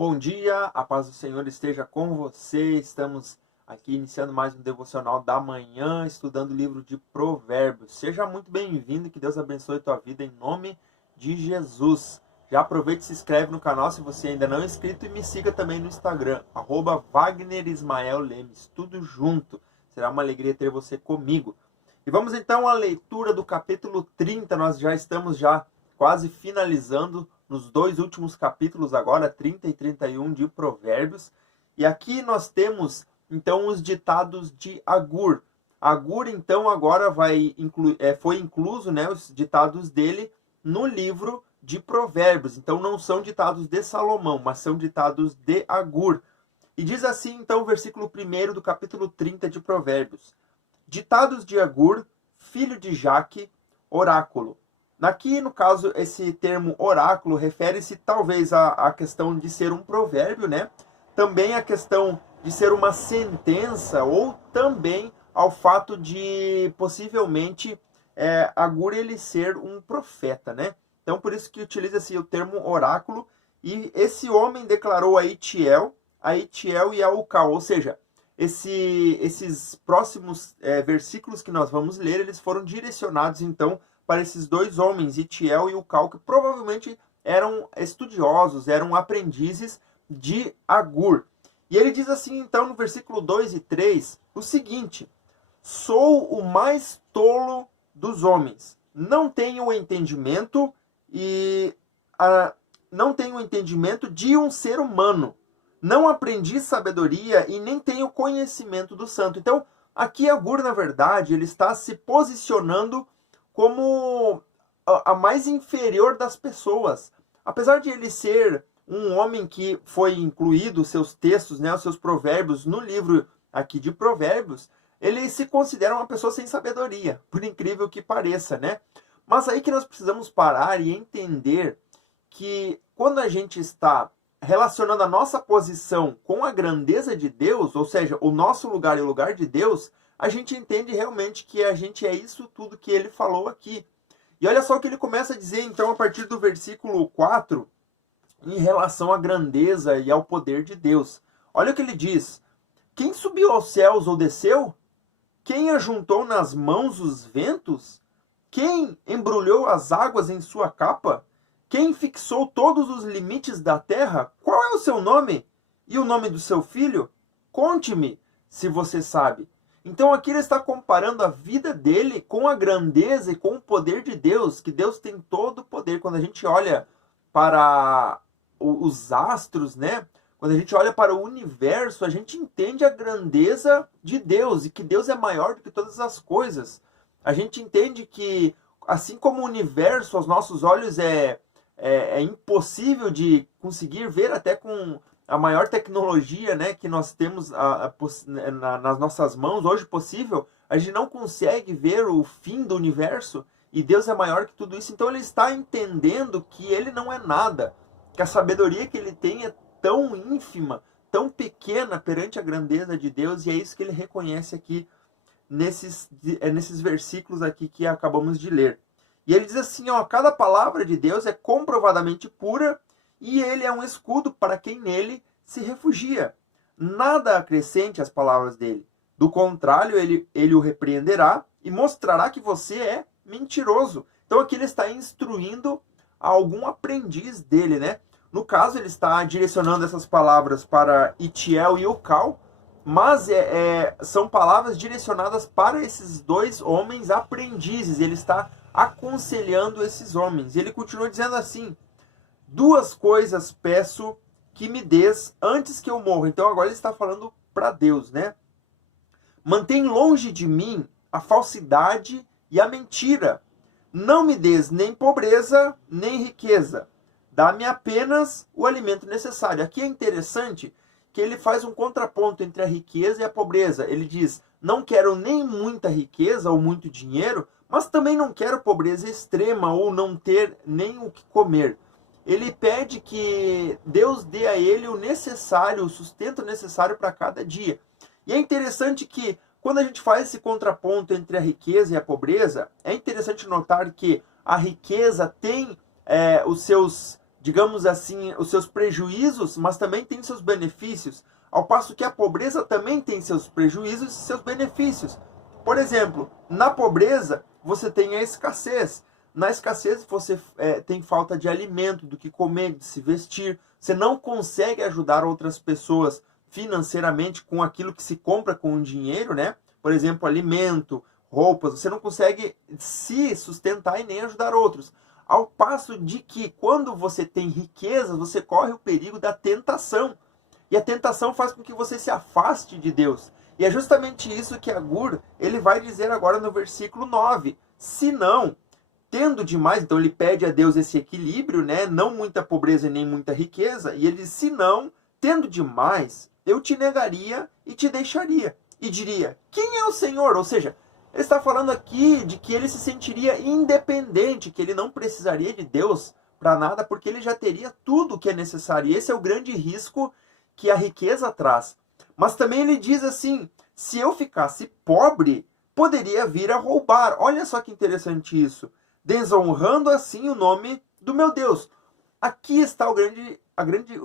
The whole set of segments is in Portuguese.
Bom dia, a paz do Senhor esteja com você. Estamos aqui iniciando mais um devocional da manhã, estudando o livro de Provérbios. Seja muito bem-vindo, que Deus abençoe a tua vida em nome de Jesus. Já aproveita e se inscreve no canal se você ainda não é inscrito e me siga também no Instagram, @WagnerIsmaelLemes, tudo junto. Será uma alegria ter você comigo. E vamos então à leitura do capítulo 30, nós já estamos quase finalizando nos dois últimos capítulos agora, 30 e 31 de Provérbios. E aqui nós temos, então, os ditados de Agur. Agur, então, agora foi incluso, né, os ditados dele no livro de Provérbios. Então, não são ditados de Salomão, mas são ditados de Agur. E diz assim, então, o versículo 1 do capítulo 30 de Provérbios. Ditados de Agur, filho de Jaque, oráculo. Aqui, no caso, esse termo oráculo refere-se talvez à questão de ser um provérbio, né? Também a questão de ser uma sentença, ou também ao fato de, possivelmente, Agur ele ser um profeta, né? Então, por isso que utiliza-se o termo oráculo. E esse homem declarou a Itiel e a Ucal, ou seja, esses próximos versículos que nós vamos ler, eles foram direcionados, então, para esses dois homens, Itiel e Ucal, que provavelmente eram estudiosos, eram aprendizes de Agur. E ele diz assim, então, no versículo 2 e 3, o seguinte: sou o mais tolo dos homens, não tenho entendimento não tenho entendimento de um ser humano, não aprendi sabedoria e nem tenho conhecimento do santo. Então, aqui Agur, na verdade, ele está se posicionando como a mais inferior das pessoas. Apesar de ele ser um homem que foi incluído, seus textos, né, os seus provérbios, no livro aqui de Provérbios, ele se considera uma pessoa sem sabedoria, por incrível que pareça, né? Mas aí que nós precisamos parar e entender que quando a gente está relacionando a nossa posição com a grandeza de Deus, ou seja, o nosso lugar e o lugar de Deus, a gente entende realmente que a gente é isso tudo que ele falou aqui. E olha só o que ele começa a dizer, então, a partir do versículo 4, em relação à grandeza e ao poder de Deus. Olha o que ele diz: quem subiu aos céus ou desceu? Quem ajuntou nas mãos os ventos? Quem embrulhou as águas em sua capa? Quem fixou todos os limites da terra? Qual é o seu nome? E o nome do seu filho? Conte-me, se você sabe. Então aqui ele está comparando a vida dele com a grandeza e com o poder de Deus, que Deus tem todo o poder. Quando a gente olha para os astros, né? Quando a gente olha para o universo, a gente entende a grandeza de Deus e que Deus é maior do que todas as coisas. A gente entende que, assim como o universo, aos nossos olhos é impossível de conseguir ver, até com a maior tecnologia, né, que nós temos nas nossas mãos hoje possível, a gente não consegue ver o fim do universo, e Deus é maior que tudo isso. Então ele está entendendo que ele não é nada, que a sabedoria que ele tem é tão ínfima, tão pequena perante a grandeza de Deus, e é isso que ele reconhece aqui nesses versículos aqui que acabamos de ler. E ele diz assim, ó: cada palavra de Deus é comprovadamente pura, e ele é um escudo para quem nele se refugia. Nada acrescente às palavras dele. Do contrário, ele o repreenderá e mostrará que você é mentiroso. Então aqui ele está instruindo algum aprendiz dele, né? No caso, ele está direcionando essas palavras para Itiel e Ucal, mas são palavras direcionadas para esses dois homens aprendizes. Ele está aconselhando esses homens. E ele continua dizendo assim: duas coisas peço que me des antes que eu morra. Então agora ele está falando para Deus, né? Mantém longe de mim a falsidade e a mentira. Não me des nem pobreza, nem riqueza. Dá-me apenas o alimento necessário. Aqui é interessante que ele faz um contraponto entre a riqueza e a pobreza. Ele diz: não quero nem muita riqueza ou muito dinheiro, mas também não quero pobreza extrema ou não ter nem o que comer. Ele pede que Deus dê a ele o necessário, o sustento necessário para cada dia. E é interessante que, quando a gente faz esse contraponto entre a riqueza e a pobreza, é interessante notar que a riqueza tem os seus digamos assim, os seus prejuízos, mas também tem seus benefícios, ao passo que a pobreza também tem seus prejuízos e seus benefícios. Por exemplo, na pobreza você tem a escassez. Na escassez você tem falta de alimento, do que comer, de se vestir. Você não consegue ajudar outras pessoas financeiramente com aquilo que se compra com o dinheiro, né? Por exemplo, alimento, roupas. Você não consegue se sustentar e nem ajudar outros. Ao passo de que quando você tem riquezas, você corre o perigo da tentação. E a tentação faz com que você se afaste de Deus. E é justamente isso que Agur, ele vai dizer agora no versículo 9. Se não, tendo demais, então ele pede a Deus esse equilíbrio, né? Não muita pobreza e nem muita riqueza. E ele diz, se não, tendo demais, eu te negaria e te deixaria. E diria, quem é o Senhor? Ou seja, ele está falando aqui de que ele se sentiria independente, que ele não precisaria de Deus para nada, porque ele já teria tudo o que é necessário. E esse é o grande risco que a riqueza traz. Mas também ele diz assim, se eu ficasse pobre, poderia vir a roubar. Olha só que interessante isso. Desonrando assim o nome do meu Deus. Aqui está o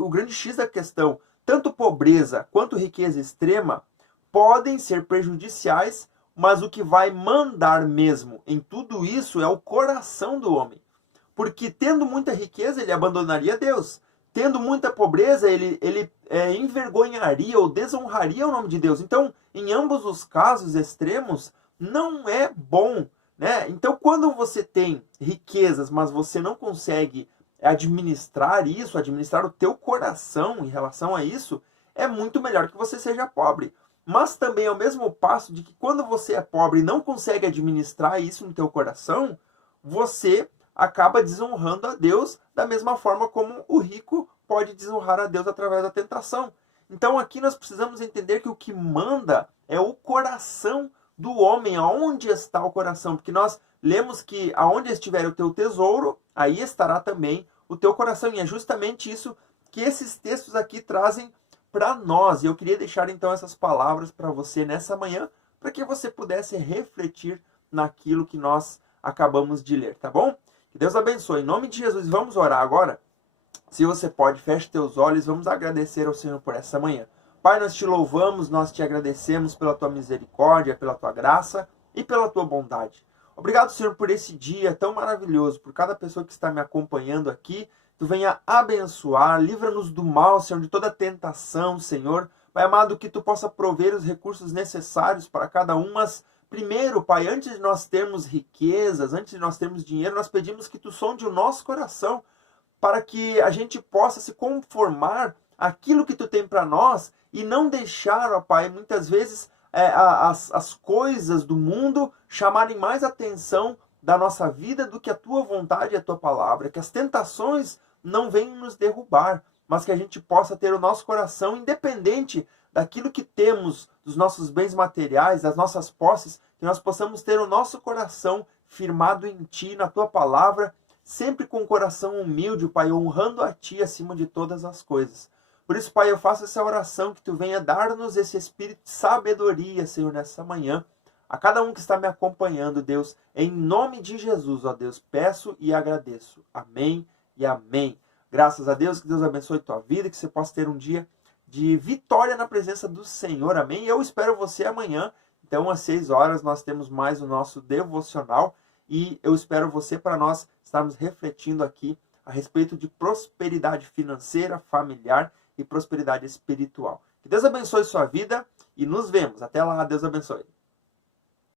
grande X da questão. Tanto pobreza quanto riqueza extrema podem ser prejudiciais, mas o que vai mandar mesmo em tudo isso é o coração do homem. Porque tendo muita riqueza, ele abandonaria Deus. Tendo muita pobreza, ele envergonharia ou desonraria o nome de Deus. Então, em ambos os casos extremos, não é bom, né? Então, quando você tem riquezas, mas você não consegue administrar isso, administrar o teu coração em relação a isso, é muito melhor que você seja pobre. Mas também é o mesmo passo de que quando você é pobre e não consegue administrar isso no teu coração, você acaba desonrando a Deus da mesma forma como o rico pode desonrar a Deus através da tentação. Então aqui nós precisamos entender que o que manda é o coração do homem, aonde está o coração, porque nós lemos que aonde estiver o teu tesouro, aí estará também o teu coração, e é justamente isso que esses textos aqui trazem para nós. E eu queria deixar então essas palavras para você nessa manhã, para que você pudesse refletir naquilo que nós acabamos de ler, tá bom? Que Deus abençoe. Em nome de Jesus, vamos orar agora? Se você pode, feche teus olhos, vamos agradecer ao Senhor por essa manhã. Pai, nós te louvamos, nós te agradecemos pela tua misericórdia, pela tua graça e pela tua bondade. Obrigado, Senhor, por esse dia tão maravilhoso, por cada pessoa que está me acompanhando aqui. Tu venha abençoar, livra-nos do mal, Senhor, de toda tentação, Senhor. Pai amado, que tu possa prover os recursos necessários para cada um, mas primeiro, Pai, antes de nós termos riquezas, antes de nós termos dinheiro, nós pedimos que tu sonde o nosso coração, para que a gente possa se conformar àquilo que tu tem para nós e não deixar, ó Pai, muitas vezes as coisas do mundo chamarem mais atenção da nossa vida do que a tua vontade e a tua palavra. Que as tentações não venham nos derrubar, mas que a gente possa ter o nosso coração independente daquilo que temos, dos nossos bens materiais, das nossas posses, que nós possamos ter o nosso coração firmado em Ti, na Tua palavra, sempre com o coração humilde, Pai, honrando a Ti acima de todas as coisas. Por isso, Pai, eu faço essa oração, que Tu venha dar-nos esse espírito de sabedoria, Senhor, nessa manhã. A cada um que está me acompanhando, Deus, em nome de Jesus, ó Deus, peço e agradeço. Amém e amém. Graças a Deus, que Deus abençoe tua vida, que você possa ter um dia de vitória na presença do Senhor, amém? Eu espero você amanhã, então às 6 horas nós temos mais o nosso devocional e eu espero você para nós estarmos refletindo aqui a respeito de prosperidade financeira, familiar e prosperidade espiritual. Que Deus abençoe sua vida e nos vemos. Até lá, Deus abençoe.